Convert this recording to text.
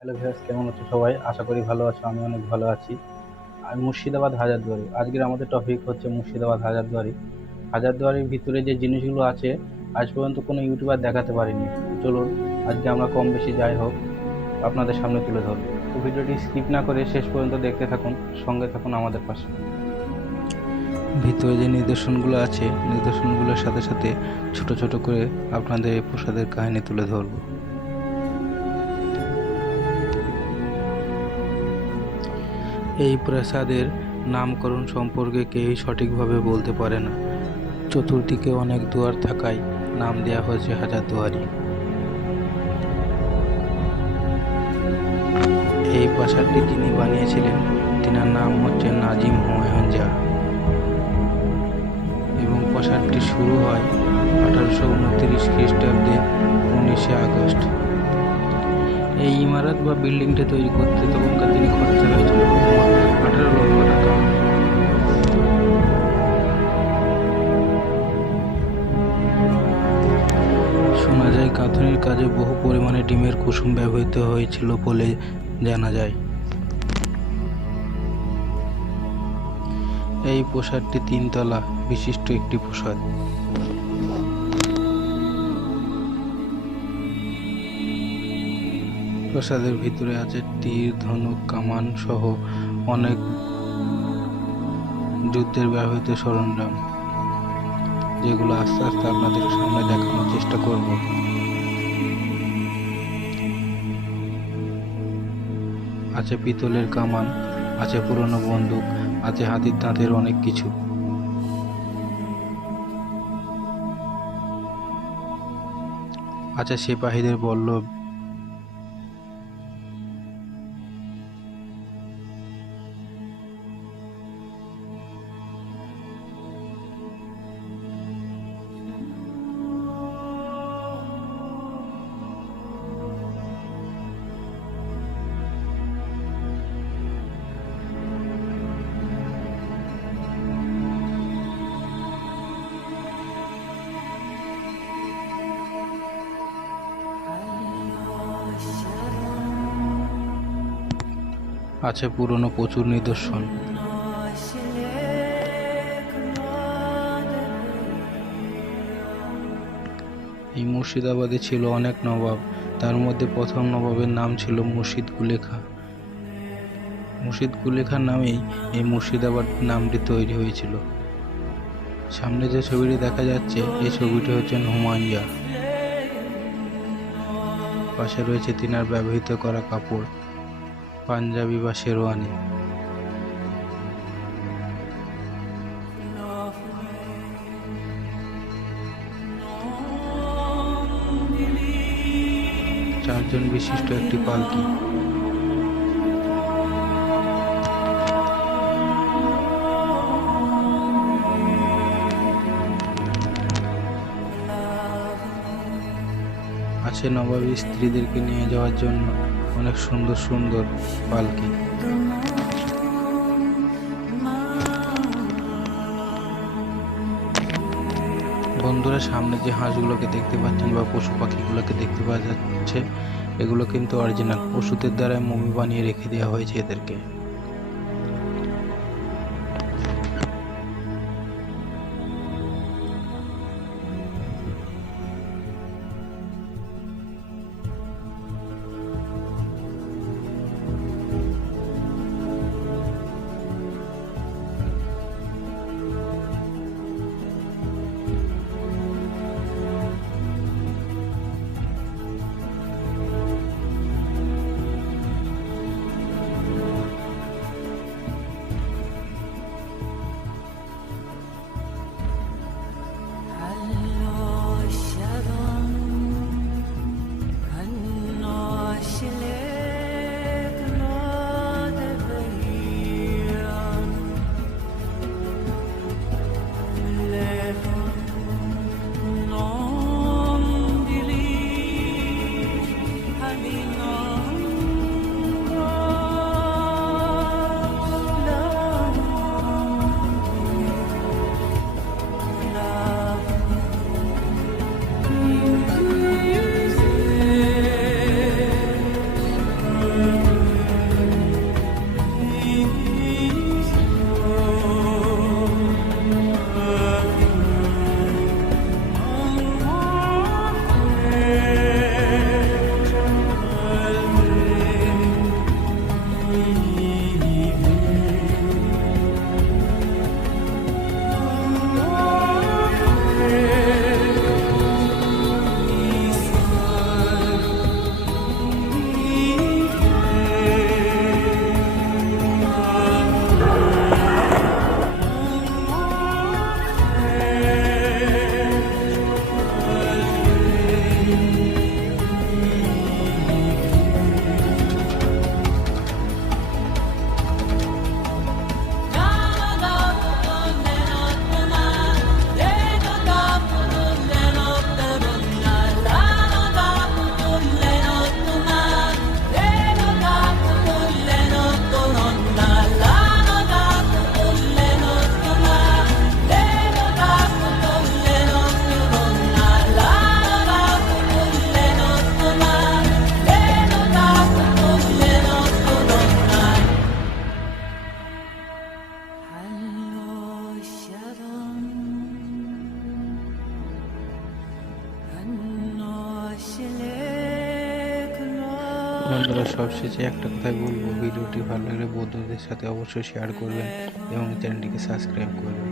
Hello viewers, কেমন আছো সবাই? আশা করি ভালো আছো। আমি অনেক ভালো আছি। আর মুর্শিদাবাদ হাজারদুয়ারি, আজকের আমাদের টপিক হচ্ছে মুর্শিদাবাদ হাজারদুয়ারি। হাজারদুয়ারির ভিতরে যে জিনিসগুলো আছে আজ পর্যন্ত কোনো ইউটিউবার দেখাতে পারিনি। তো চলুন আজকে আমরা কম বেশি যাই হোক আপনাদের সামনে তুলে ধরবো। তো ভিডিওটি স্কিপ না করে শেষ পর্যন্ত দেখতে থাকুন, সঙ্গে থাকুন আমাদের পাশে। ভিতরে যে নিদর্শনগুলো আছে, নিদর্শনগুলোর সাথে সাথে ছোট ছোট করে আপনাদের এই প্রসাদের কাহিনী তুলে ধরবো। এই প্রাসাদের নামকরণ সম্পর্কে কেউই সঠিকভাবে বলতে পারে না। চতুর্দিকে অনেক দুয়ার থাকায় নাম দেওয়া হয়েছে হাজারদুয়ারি। এই প্রাসাদটি যিনি বানিয়েছিলেন তিনার নাম হচ্ছে নাজিম হুমায়ুন জাহ এবং প্রাসাদটি শুরু হয় 1829 খ্রিস্টাব্দে 19শে আগস্ট। এই ইমারত বা বিল্ডিংটি তৈরি করতে তখনকার দিনে খরচা হয়েছিল 18 লক্ষ টাকা। শোনা যায় গাঁথনির কাজে বহু পরিমাণে ডিমের কুসুম ব্যবহৃত হয়েছিল বলে জানা যায়। এই প্রাসাদটি 3 তলা বিশিষ্ট একটি প্রাসাদ। প্রাসাদের ভিতরে আছে তীর, ধনুক, কামান সহ অনেক যুদ্ধের ব্যবহৃত সরঞ্জাম, যেগুলো আস্তে আস্তে আপনাদের সামনে দেখানোর চেষ্টা করব। আছে পিতলের কামান, আছে পুরনো বন্দুক, আছে হাতির দাঁতের অনেক কিছু। আছে সিপাহীদের বল্লভ। আছে পুরনো প্রচুর নিদর্শন। এই মুর্শিদাবাদে ছিল অনেক নবাব, তার মধ্যে প্রথম নবাবের নাম ছিল মুর্শিদ কুলেখা। মুর্শিদ কুলেখার নামেই এই মুর্শিদাবাদ নামটি তৈরি হয়েছিল। সামনে যে ছবিটি দেখা যাচ্ছে এই ছবিটি হচ্ছে হুমায়ুন জাহ। পাশে রয়েছে তিনার ব্যবহৃত করা কাপড়, পাঞ্জাবি বা শেরওয়ানি। চারজন বিশিষ্ট একটি পালকি। আছে নবাবী স্ত্রীদেরকে নিয়ে যাওয়ার জন্য অনেক সুন্দর সুন্দর পালকি। বন্ধুরা, সামনে যে হাঁসগুলোকে দেখতে পাচ্ছেন বা পশু পাখিগুলোকে দেখতে পাওয়া যাচ্ছে, এগুলো কিন্তু অরিজিনাল ওষুধের দ্বারা মমি বানিয়ে রেখে দেওয়া হয়েছে এদেরকে। বন্ধুরা, সবশেষে একটা কথাই বলবো, ভিডিওটি ভালো লাগলে বন্ধুদের সাথে অবশ্যই শেয়ার করবেন এবং চ্যানেলটিকে সাবস্ক্রাইব করবেন।